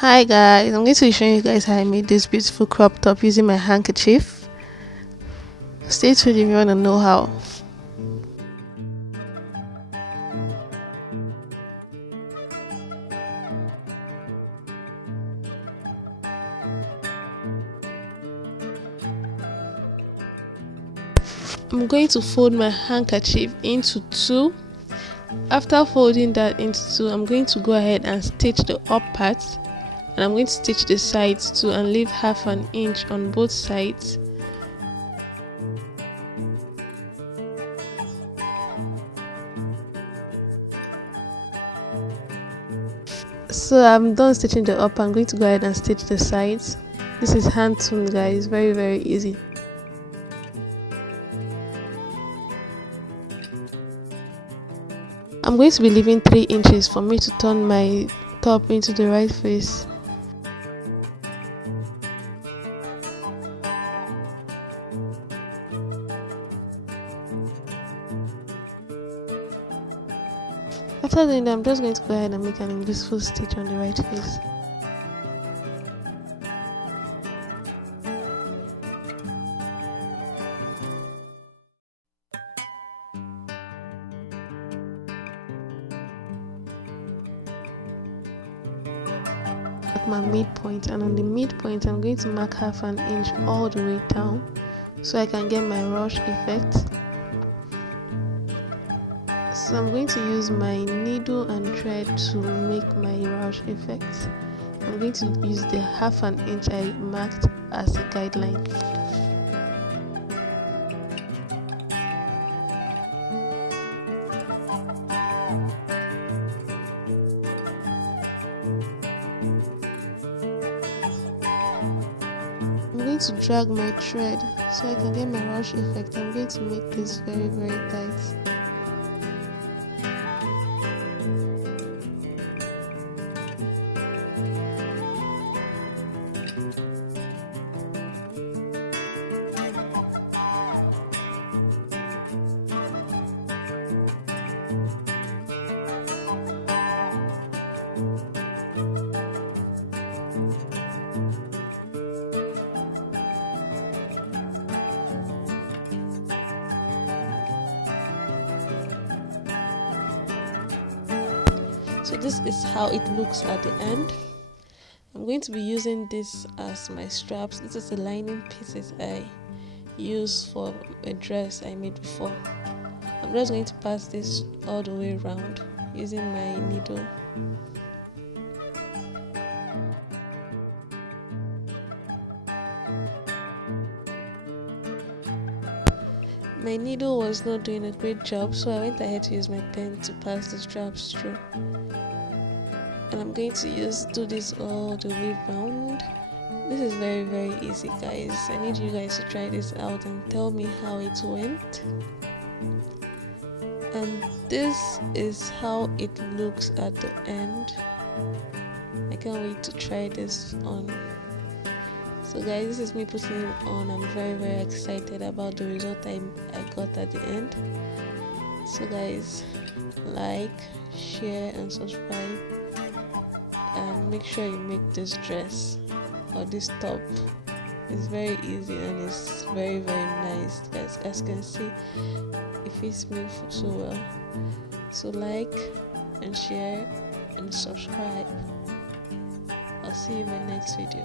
Hi guys, I'm going to be showing you guys how I made this beautiful crop top using my handkerchief. Stay tuned if you want to know how. I'm going to fold my handkerchief into two. After folding that into two, I'm going to go ahead and stitch the up part, and I'm going to stitch the sides too and leave half an inch on both sides. So I'm done stitching the up. I'm going to go ahead and stitch the sides. This is hand sewn, guys, very easy. I'm going to be leaving 3 inches for me to turn my top into the right face. After doing that, I'm just going to go ahead and make an invisible stitch on the right face. My midpoint, and on the midpoint I'm going to mark half an inch all the way down so I can get my rush effect. So I'm going to use my needle and thread to make my rush effect. I'm going to use the half an inch I marked as a guideline. I'm going to drag my thread so I can get my rush effect. I'm going to make this very tight. So this is how it looks at the end. I'm going to be using this as my straps. This is the lining pieces I used for a dress I made before. I'm just going to pass this all the way around using my needle. My needle was not doing a great job, so I went ahead to use my pen to pass the straps through. And I'm going to do this all the way around. This is very easy, guys. I need you guys to try this out and tell me how it went. And this is how it looks at the end. I can't wait to try this on. So guys, this is me putting it on. I'm very excited about the result I got at the end. So guys, like, share and subscribe, and make sure you make this dress or this top. It's very easy and it's very nice, guys. As you can see, it fits me so well. So like and share and subscribe. I'll see you in my next video.